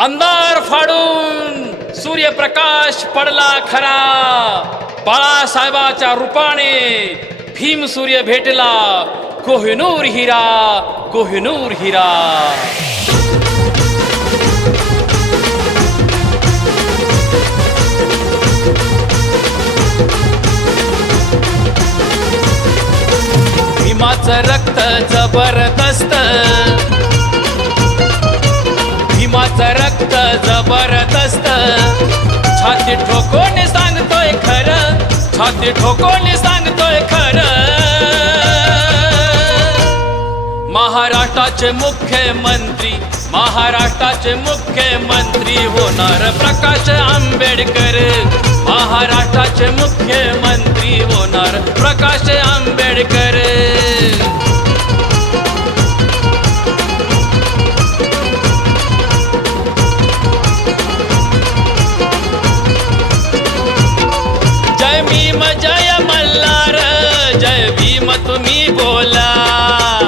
अंधार फाडून सूर्यप्रकाश पडला खरा. बाळासाहेबाच्या रूपाने भीम सूर्य भेटला. कोहिनूर हिरा, कोहिनूर हिरा. भीमाचं रक्त जबरदस्त, भीमाचं रक्त जबरदस्त. छाती ठोकून सांगतोय खरं, छाती ठोकून सांगतोय खरं. महाराष्ट्राचे मुख्यमंत्री, महाराष्ट्राचे मुख्यमंत्री होणार प्रकाश आंबेडकर. महाराष्ट्राचे मुख्यमंत्री होणार प्रकाश आंबेडकर. जय भीम जय मल्हार, जय भीम तुम्ही बोला.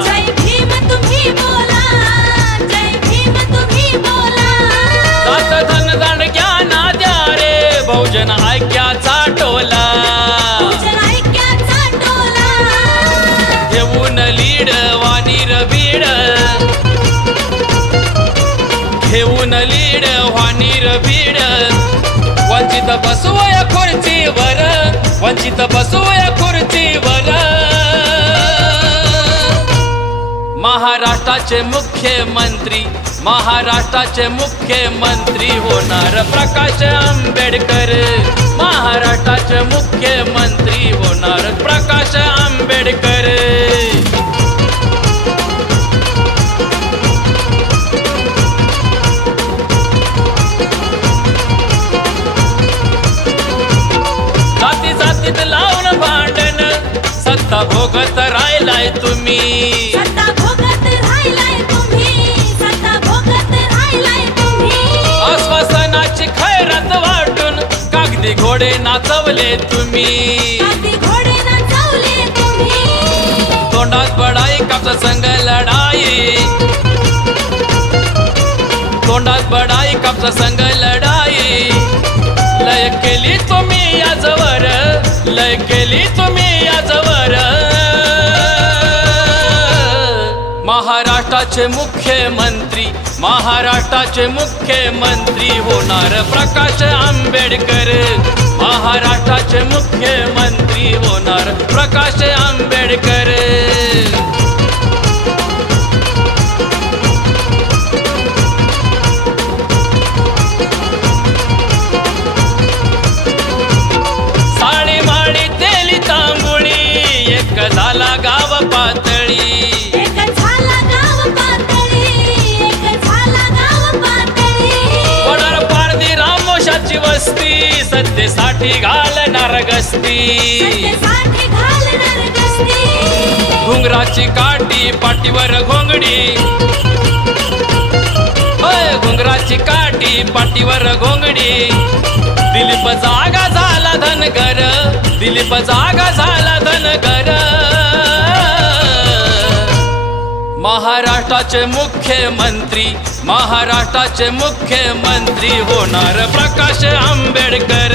जय भीम तुम्ही बोला, जय भीम तुम्ही बोला. दात धन दान ज्ञाना द्या रे, बहुजन ऐक्याचा टोला. बहुजन ऐक्याचा टोला. घेऊन लीड वाणीर बीड, घेऊन लीड वाणीर बीड. वंचित बसवूया खुर्चीवर, वंचित बसवूया खुर्चीवर. महाराष्ट्राचे मुख्यमंत्री, महाराष्ट्राचे मुख्यमंत्री होणार प्रकाश आंबेडकर. महाराष्ट्राचे मुख्यमंत्री होणार प्रकाश आंबेडकर. जाती जातीत लावून भांडण, सत्ता भोगत राहिलाय तुम्ही. सत्ता भोगत राहिलाय तुम्ही, सत्ता भोगत राहिलाय तुम्ही. आश्वासनाची खैरात वाटून कागदी घोडे नाचवले तुम्ही. कागदी घोडे नाचवले तुम्ही. तोंडात बडाई कापसा संग लढाई, तोंडात बडाई कापसा संग लढाई. लय केली तुम्ही याजवर, लय केली तुम्ही याजवर. महाराष्ट्राचे मुख्यमंत्री, महाराष्ट्राचे मुख्यमंत्री होणार प्रकाश आंबेडकर. महाराष्ट्राचे मुख्यमंत्री होणार प्रकाश आंबेडकर. साडी माडी तेली तांबुळी, एक झाला गाव पातळी. एक झाला गाव पातळी, एक झाला गाव पातळी. वडार पारधी रामोशाची वस्ती, सत्तेसाठी घालणार गस्ती. सत्तेसाठी घालणार गस्ती. घुंगराची काठी पाठीवर घोंगडी, होय घुंगराची काठी पाठीवर घोंगडी. दिलीप जागा झाला धनगर, दिलीप जागा झाला धनगर. महाराष्ट्राचे मुख्यमंत्री, महाराष्ट्राचे मुख्यमंत्री होणार प्रकाश आंबेडकर.